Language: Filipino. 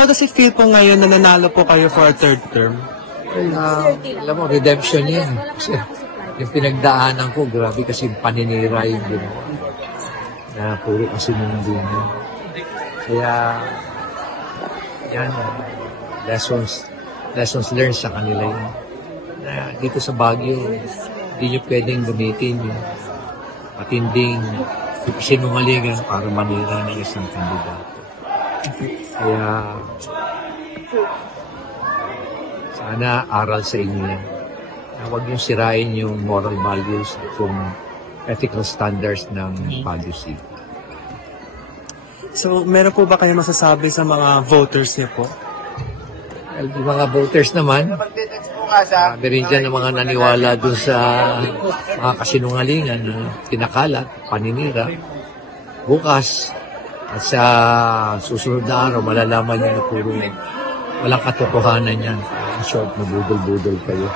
how does it feel po ngayon na nanalo po kayo for a third term? Well, alam mo, redemption yan. Kasi yung pinagdaanan ko, grabe kasi paninira yung ginawa. Na puro kasi nung din. Kaya, yan, lessons learned sa kanila yun. Na dito sa Baguio, hindi nyo pwedeng gamitin yung matinding sinungalingan para manira ng isang kandidato. Kaya, sana aral sa inyo yan. Huwag niyong sirain yung moral values at yung ethical standards ng Baguio City. So, meron po ba kayo masasabi sa mga voters niyo po? Well, yung mga voters naman, sabi rin dyan ng mga naniwala dun sa mga kasinungalingan na kinakalat, paninira. Bukas at sa susunod na araw, malalaman nyo na puro walang katotohanan yan. In short, nabudol-budol kayo.